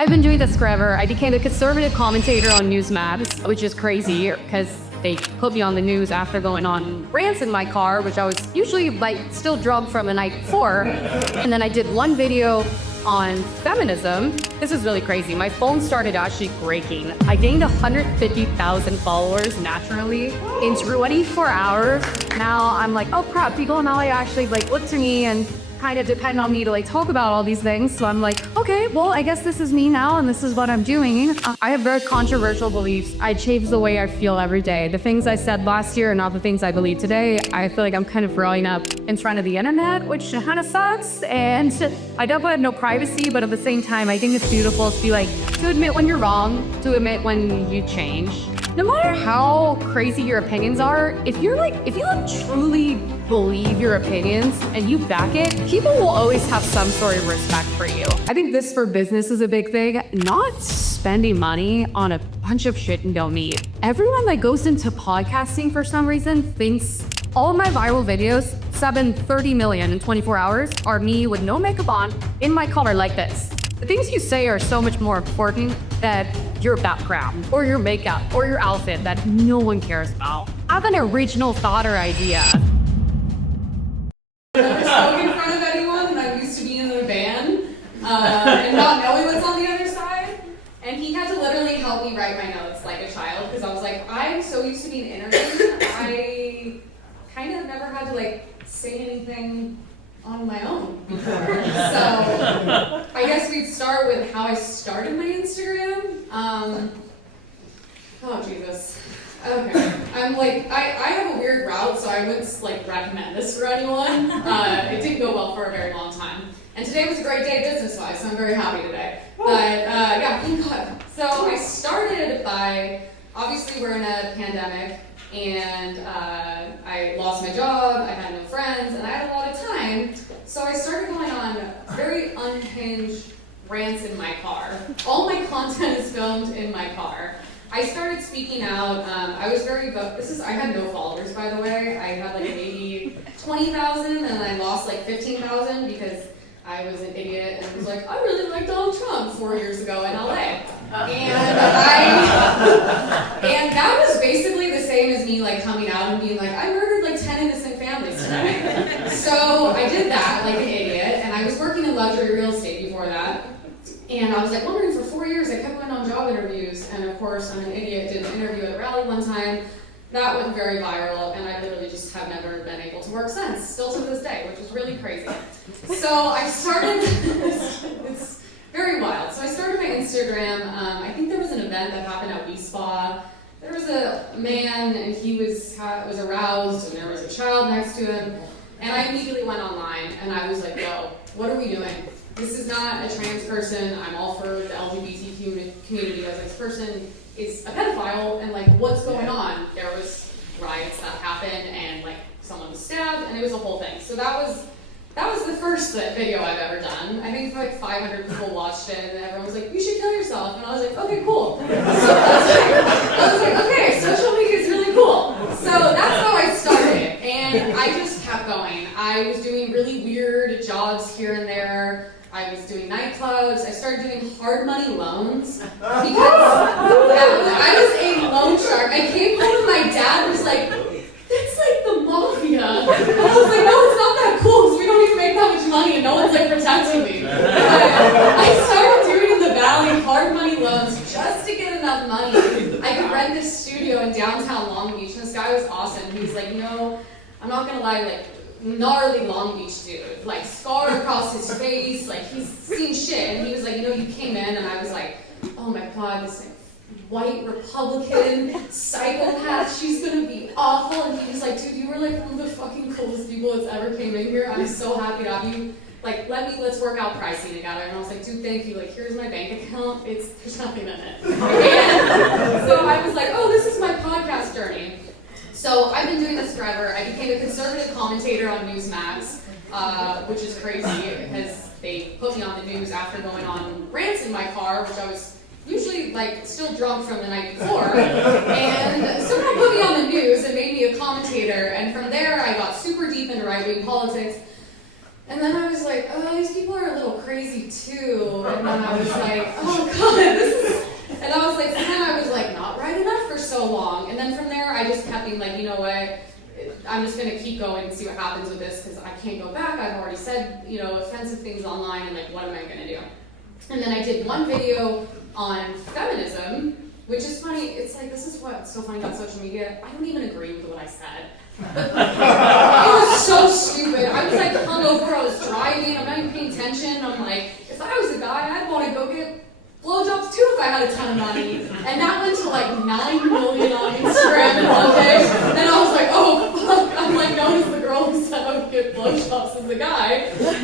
I've been doing this forever. I became a conservative commentator on Newsmax, which is crazy because they put me on the news after going on rants in my car, which I was usually still drunk from the night before. And then I did one video on feminism. This is really crazy. My phone started actually breaking. I gained 150,000 followers naturally in 24 hours. Now I'm like, oh crap, people now actually look to me and kind of depend on me to talk about all these things. So I'm like, okay, well, I guess this is me now and this is what I'm doing. I have very controversial beliefs. I change the way I feel every day. The things I said last year are not the things I believe today. I feel like I'm kind of growing up in front of the internet, which kind of sucks. And I definitely have no privacy, but at the same time, I think it's beautiful to be to admit when you're wrong, to admit when you change. No matter how crazy your opinions are, if you truly believe your opinions and you back it, people will always have some sort of respect for you. I think this for business is a big thing. Not spending money on a bunch of shit you don't need. Everyone that goes into podcasting for some reason thinks all my viral videos, 30 million in 24 hours, are me with no makeup on, in my car like this. The things you say are so much more important than your background or your makeup or your outfit that no one cares about. Have an original thought or idea. Never spoke in front of anyone, and I'm used to being in a band and not knowing what's on the other side. And he had to literally help me write my notes like a child because I was like, I'm so used to being interviewed, I kind of never had to say anything on my own before. So I guess we'd start with how I started my Instagram. Oh Jesus. Okay. I have a weird route, so I wouldn't recommend this for anyone. It didn't go well for a very long time. And today was a great day business-wise, so I'm very happy today. But yeah, thank God. So I started by, obviously we're in a pandemic, and I lost my job, I had no friends, and I had a lot of time. So I started going on very unhinged rants in my car. All my content is filmed in my car. I started speaking out. I was very I had no followers, by the way. I had maybe 20,000, and I lost 15,000 because I was an idiot and was I really liked Donald Trump 4 years ago in LA. And that was basically the same as me coming out and being I murdered 10 innocent families today. So I did that like an idiot, and I was working in luxury real estate before that. And I was wondering for 4 years, I kept going on job interviews, and of course I'm an idiot, did an interview at a rally one time. That went very viral, and I literally just have never been able to work since, still to this day, which is really crazy. So I started, it's very wild. So I started my Instagram. I think there was an event that happened at We Spa. There was a man, and he was aroused, and there was a child next to him. And I immediately went online, and I was yo, what are we doing? This is not a trans person. I'm all for the LGBT community. I was this person is a pedophile, and what's going on? There was riots that happened, and someone was stabbed, and it was a whole thing. So that was the first video I've ever done. I think 500 people watched it, and everyone was you should kill yourself. And I was okay, cool. So I was okay, social media is really cool. So that's how I started, and I just kept going. I was doing really weird jobs here and there. I was doing nightclubs. I started doing hard money loans because I was a loan shark. I came home and my dad was that's the mafia. I was no, it's not that cool because we don't even make that much money and no one's protecting me. I started doing in the Valley hard money loans just to get enough money. I could rent this studio in downtown Long Beach, and this guy was awesome. He was I'm not gonna lie, gnarly Long Beach dude, scar across his face, he's seen shit, and he was you came in, and I was oh my God, this white Republican psychopath, she's gonna be awful, and he was dude, you were one of the fucking coolest people that's ever came in here, I'm so happy to have you, let's work out pricing together, and I was dude, thank you, here's my bank account, there's nothing in it, and so I was oh, this is my podcast journey. So I've been doing this forever. I became a conservative commentator on Newsmax, which is crazy because they put me on the news after going on rants in my car, which I was usually still drunk from the night before. And someone put me on the news and made me a commentator. And from there, I got super deep into right-wing politics. And then I was like, oh, these people are a little crazy too. And then I was like, oh I'm just gonna keep going and see what happens with this because I can't go back. I've already said, offensive things online, and like, what am I gonna do? And then I did one video on feminism, which is funny. It's like, this is what's so funny about social media. I don't even agree with what I said. It was so stupid. I was like hungover, I was driving, I'm not even paying attention. I'm like, if I was a guy, I'd want to go get blowjobs too if I had a ton of money. And that went to like 9 million on Instagram in one day. And I was like, oh fuck, I'm like known as the girl who said I would get blowjobs as a guy.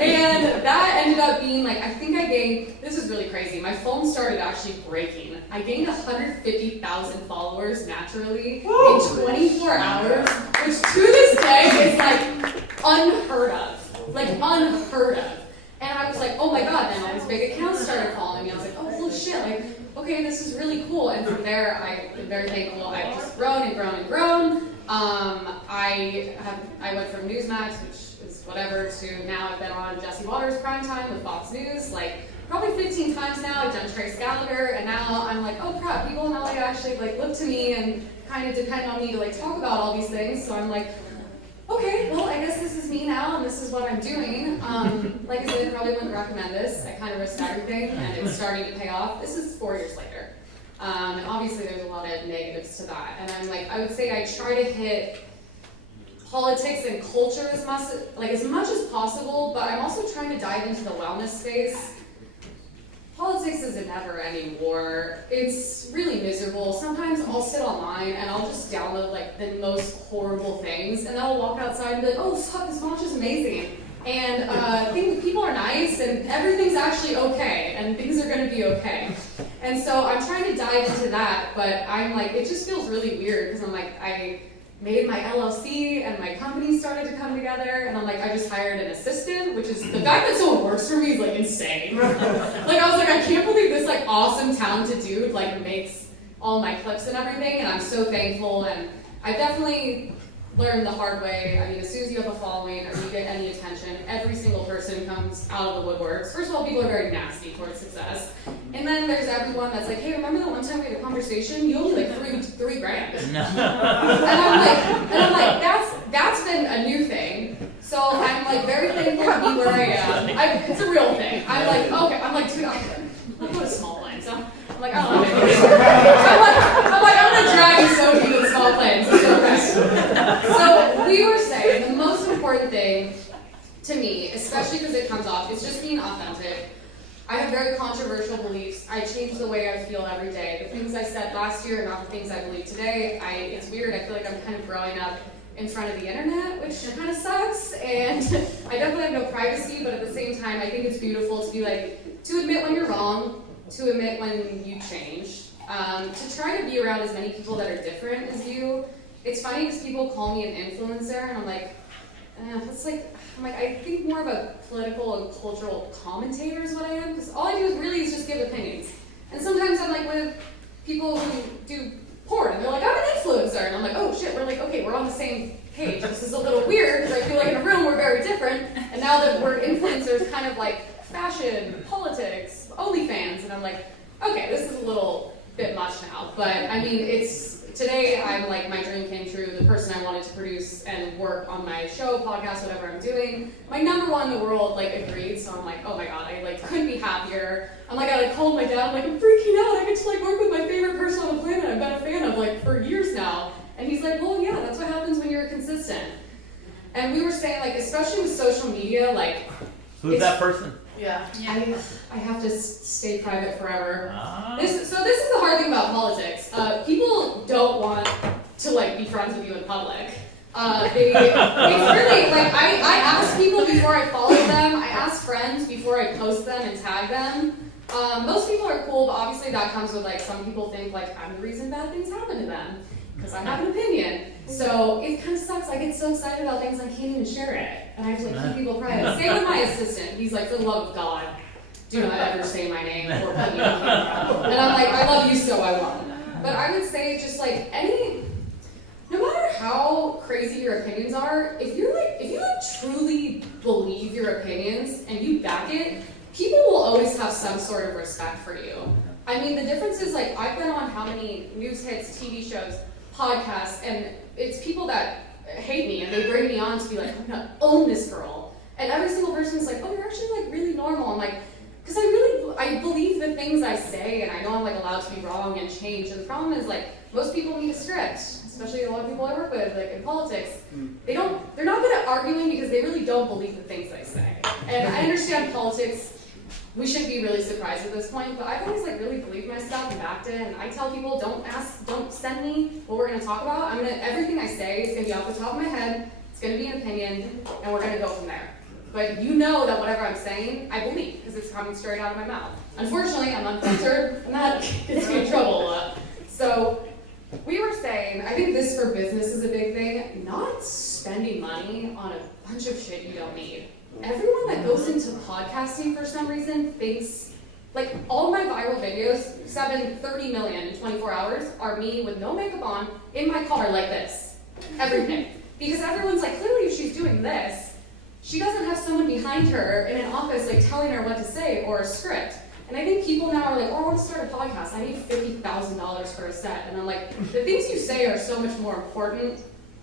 And that ended up being like, I think I gained, this is really crazy, my phone started actually breaking. I gained 150,000 followers naturally in 24 hours, which to this day is like unheard of. Like unheard of. And I was like, oh my god, then all these big accounts started following me. I was like, oh holy shit, like, okay, this is really cool. And from there, I've been very thankful. I've just grown and grown and grown. I went from Newsmax, which is whatever, to now I've been on Jesse Waters' Primetime with Fox News, like probably 15 times now. I've done Trace Gallagher, and now I'm like, oh crap, people in LA actually like look to me and kind of depend on me to like talk about all these things. So I'm like, okay, well, I guess this is me now, and this is what I'm doing. Like I said, I probably wouldn't recommend this. I kind of risked everything, and it's starting to pay off. This is 4 years later. And obviously, there's a lot of negatives to that. And I'm like, I would say I try to hit politics and culture as much as possible, but I'm also trying to dive into the wellness space. Politics is a never-ending war. It's really miserable. Sometimes I'll sit online and I'll just download like the most horrible things, and then I'll walk outside and be like, oh fuck, this match is amazing. And people are nice and everything's actually okay and things are gonna be okay. And so I'm trying to dive into that, but I'm like, it just feels really weird because I'm like, I made my LLC and my company started to come together, and I'm like, I just hired an assistant, which is, the fact that someone works for me is like insane. Like I was like, I can't believe this like awesome talented dude like makes all my clips and everything, and I'm so thankful. And I definitely learned the hard way. I mean, as soon as you have a following or you get any attention, every single person comes out of the woodworks. First of all, people are very nasty towards success. And then there's everyone that's like, hey, remember that one time we had a conversation? You owe me like three grand. No. and I'm like, that's been a new thing. So I'm like very thankful to be where I am. It's a real thing. I'm like, okay, I'm like, dude, I'll go to small claims. I'm like, I don't know. I'm gonna drag you so deep with small claims. So we were saying the most important thing to me, especially because it comes off, is just being authentic. I have very controversial beliefs. I change the way I feel every day. The things I said last year are not the things I believe today. It's weird. I feel like I'm kind of growing up in front of the internet, which kind of sucks. And I definitely have no privacy, but at the same time, I think it's beautiful to be like, to admit when you're wrong, to admit when you change, to try to be around as many people that are different as you. It's funny because people call me an influencer, and I'm like, that's like, I think more of a political and cultural commentator is what I am, because all I do is just give opinions. And sometimes I'm like with people who do porn, and they're like, I'm an influencer, and I'm like, oh shit, we're like, okay, we're on the same page. This is a little weird, because I feel like in a room we're very different, and now that we're influencers, kind of like fashion, politics, OnlyFans, and I'm like, okay, this is a little bit much now, but I mean, today I'm like, my dream came true. The person I wanted to produce and work on my show, podcast, whatever I'm doing, my number one in the world like agreed. So I'm like, oh my god, I like couldn't be happier. I'm like, I like called my dad. I'm like, I'm freaking out. I get to like work with my favorite person on the planet I've been a fan of like for years now. And he's like, well, yeah, that's what happens when you're consistent. And we were saying like, especially with social media, like, who's that person? Yeah. I have to stay private forever. This is the hard thing about politics. People don't want to like be friends with you in public. It's really like I ask people before I follow them. I ask friends before I post them and tag them. Most people are cool, but obviously that comes with like some people think like I'm the reason bad things happen to them because I have an opinion. So it kind of sucks. I get so excited about things I can't even share it. And I have to like keep people private. Same with my assistant. He's like, for the love of God, do not ever say my name or put me on camera. And I'm like, I love you, so I won't. But I would say just like no matter how crazy your opinions are, if you truly believe your opinions and you back it, people will always have some sort of respect for you. I mean, the difference is like I've been on how many news hits, TV shows, podcasts, and it's people that hate me and they bring me on to be like, I'm gonna own this girl. And every single person is like, oh, you're actually like really normal. I'm like, because I believe the things I say, and I know I'm like allowed to be wrong and change. And the problem is like most people need a script, especially a lot of people I work with, like in politics. They're not good at arguing because they really don't believe the things I say. And I understand politics. We shouldn't be really surprised at this point, but I've always like really believed my stuff and backed it. And I tell people, don't send me what we're gonna talk about. Everything I say is gonna be off the top of my head. It's gonna be an opinion, and we're gonna go from there. But you know that whatever I'm saying, I believe, because it's coming straight out of my mouth. Unfortunately, I'm unfiltered, and that gets me in trouble a lot. So we were saying, I think this for business is a big thing, not spending money on a bunch of shit you don't need. Everyone that goes into podcasting for some reason thinks, like all my viral videos, 30 million in 24 hours, are me with no makeup on, in my car like this, everything. Because everyone's like, clearly if she's doing this, she doesn't have someone behind her in an office like telling her what to say or a script. And I think people now are like, oh, I want to start a podcast. I need $50,000 for a set. And I'm like, the things you say are so much more important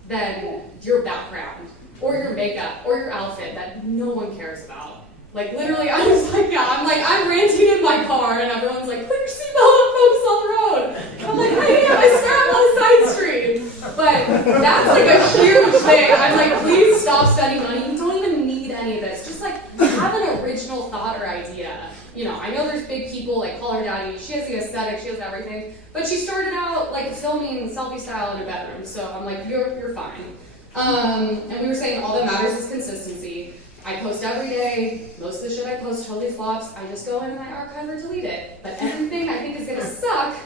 than your background or your makeup or your outfit that no one cares about. Like literally, I'm just like, I'm ranting in my car and everyone's like, put your seatbelt on, focus on the road. I'm like, hey, I swear I'm on a side street. But that's like a huge thing. I'm like, please stop spending money. You don't even need any of this. Just like have an original thought or idea. You know, I know there's big people like Call Her Daddy. She has the aesthetic, she has everything. But she started out like filming selfie style in a bedroom. So I'm like, you're fine. And we were saying all that matters is consistency. I post every day. Most of the shit I post totally flops. I just go in and I archive or delete it. But everything I think is gonna suck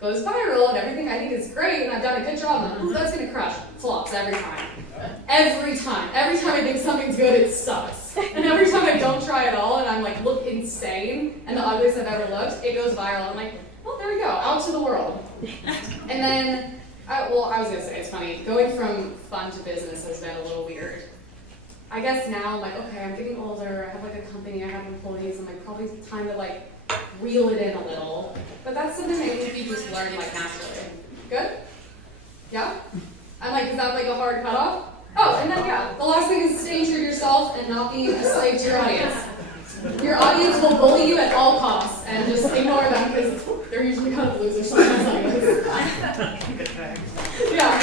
goes viral, and everything I think is great and I've done a good job, I'm like, ooh, that's gonna crush. Flops every time. Every time. Every time I think something's good, it sucks. And every time I don't try at all and I'm like, look insane and the ugliest I've ever looked, it goes viral. I'm like, well, there we go, out to the world. And then, I was gonna say, it's funny, going from fun to business has been a little weird. I guess now I'm like, okay, I'm getting older, I have like a company, I have employees, I'm like, probably time to like reel it in a little. But that's something I think you just learn like naturally. Good? Yeah? I'm like, is that like a hard cutoff? Oh, and then yeah, the last thing is staying true to yourself and not being a slave to your audience. Your audience will bully you at all costs, and just ignore them because they're usually kind of losers sometimes anyways. Yeah,